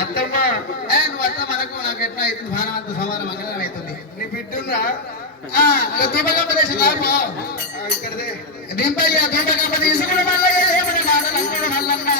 అత్తమ్మ నువ్వు అత్త మనకు నాకు ఎట్లా అవుతుంది భారం అంత సమానం మంగళం అవుతుంది. నీ బిడ్డున్నా దీపకంప దేశం రాబో ఇక్కడదే దింపయ్య దీపకంప తీసుకుని మల్లయ్య ఏమని మాటలు అంటాడు మల్లన్న.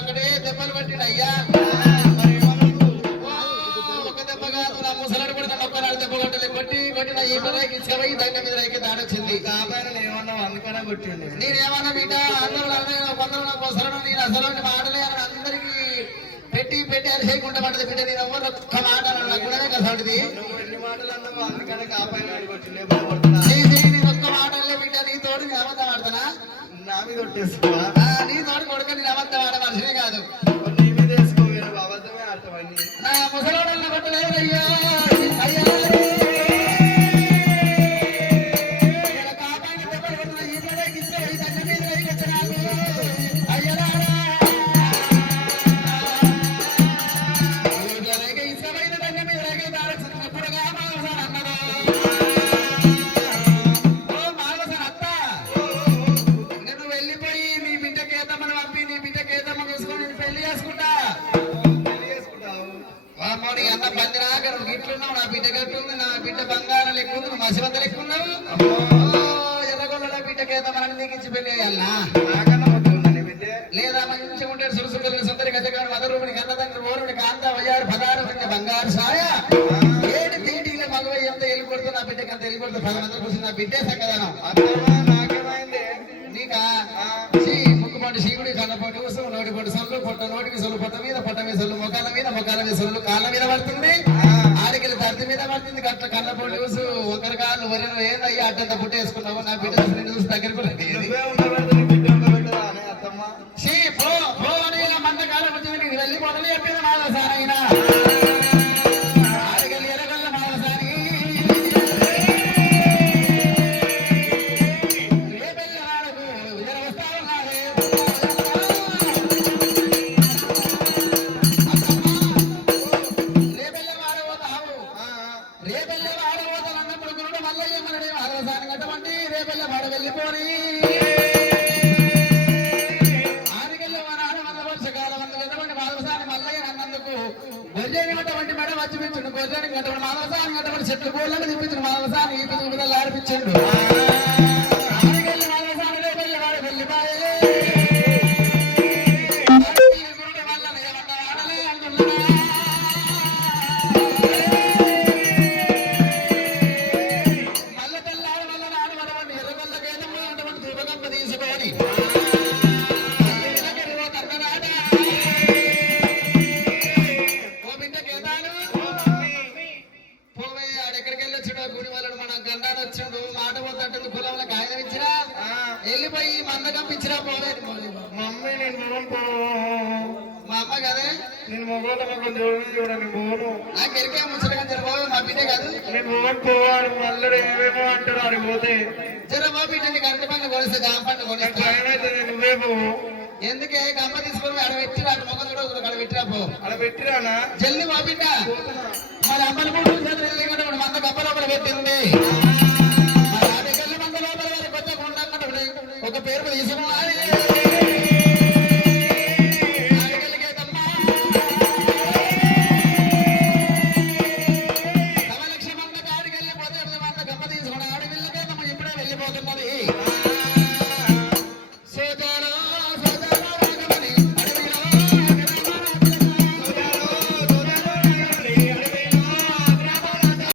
ఒకటే దెబ్బలు పట్టిండు అయ్యా. ఒక దెబ్బ కాదు నా ముసలాడు కూడా నన్ను ఒక్కనాడు దెబ్బ కొట్టలే కొట్టి కొట్టి నా ఈ పిల్లకి చెవయి దండ మీద రైకి దాడొచ్చింది. కాపాయన ఏమన్నా అందుకనే కొట్టిండు. నేనేమన్నా బిడ్డ అందరూ కొందరు నాకు వసలను నేను అసలు మాటలే అని అందరికీ పెట్టి పెట్టి అని చేయకుండా పడ్డది బిడ్డ. నేను ఎవరు ఒక్క మాట నాకు కూడా కసంటిది ఎన్ని మాటలు అన్నావు అందుకనే కాపాయన కొట్టిండు. నేను ఒక్క మాటలే బిడ్డ నీ తోడు నేను అబద్ధం ఆడతానా? నా మీద కొట్టేసుకోవా? నీ తోడు కొడుక నేను అబద్ధం ఆడ మనిషినే కాదు. నీ మీద వేసుకోవాలి అబద్ధమే ఆడతామని నా ముసలోడన్న కొట్టలేదు అయ్యా అయ్యా. గిట్లున్నావు నా బిడ్డ గట్టుంది నా బిడ్డ బంగారం లెక్కుంది నువ్వు మసివంత లెక్కున్నావు. ఎర్రగొల్ల బిడ్డకేద్దామని నీకు ఇచ్చి పెళ్లి చేయాలనా? నాకన్నా లేదా మంచిగా ఉంటాడు సురుసుకులు సుందరి గజగాడు మదరూపుని కన్నదండ్రి ఓరుని కాంత వయ్యారు పదారు బంగారు సాయ ఏడు తీటిలో మగవై ఎంత వెళ్ళి కొడుతూ నా బిడ్డకి అంత వెళ్ళి కొడుతూ 10 మంది కూర్చుని నా బిడ్డే సక్కదనం అత్తమ్మా నాకేమైంది నీకా ముక్కుపాటు శివుడి కన్నపాటు ఉత్సవం నోటిపాటు సొల్లు నోటికి సొల్లు పొట్ట మీద సొల్లు మొక్కల మీద సొల్లు కాళ్ళ మీద పడుతుంది ఆడికెళ్ళి దర్ది మీద పడుతుంది గట్ల కన్నపాటు చూసు ఒకరి కాళ్ళు వరిన ఏందయ్యా అడ్డంత పుట్టేసుకున్నావు నా బిడ్డ చూసి దగ్గరకు నువ్వే ఉండబెడతా నీ బిడ్డ ఉండబెట్టదా అనే అత్తమ్మ మందకాలం వచ్చి వెళ్ళి మొదలు చెప్పింది మాదసారి అయినా ఆడికెళ్ళి ఎరగల్ల మాదసారి రేపెళ్ళి వాడకు ఇద్దరు వస్తా ఉన్నారే రేపెళ్ళి వాడబోతావు రేపెళ్ళి వాడబోతాను అన్నప్పుడు గురుడు మల్లయ్య మనడే మాదసారి అటువంటి రేపెళ్ళి వాడ వెళ్ళిపోని గొర్రెని మెడ వచ్చిపించండు గొర్రెని కట్టబడి మాదవసాన్ని కట్టబడి చెట్లు గోళ్ళని తిప్పించండు మాదవసాన్ని ఈ పిల్లలు ఆడిపించండు ఆడికెళ్ళి మాదవసాన్ని రేపెళ్ళి వాడు వెళ్ళిపోయే మల్ల తెల్లాడు వల్ల నాడు అటువంటి ఎర్రగొల్ల గేదెము అటువంటి ధూపగంప తీసుకొని వచ్చిండు మాట పోతాడు కులంలో కాగితం ఇచ్చిరా వెళ్ళిపోయి మంద కంపించిరా పోలేదు మమ్మీ నేను మొగం పో మా అమ్మ కదే నేను మొగోళ్ళ మొగం చూడని పోను నాకు ఎరికే ముసలిగా జరబాబు మా బిడ్డే కాదు నేను మొగం పోవాడు మళ్ళీ ఏమేమో అంటారు ఆడిపోతే జరబాబు బిడ్డ నీకు అరటి పండు కొనిస్తే జామ పండు కొనిస్తా టైం అయితే నువ్వే పోవు ఎందుకే గమ్మ తీసుకొని ఆడ పెట్టిరా అటు మొగం కూడా అక్కడ పెట్టిరా పో అలా పెట్టిరానా జల్లి మా బిడ్డ మరి అమ్మలు మంద గప్ప లోపల పెట్టింది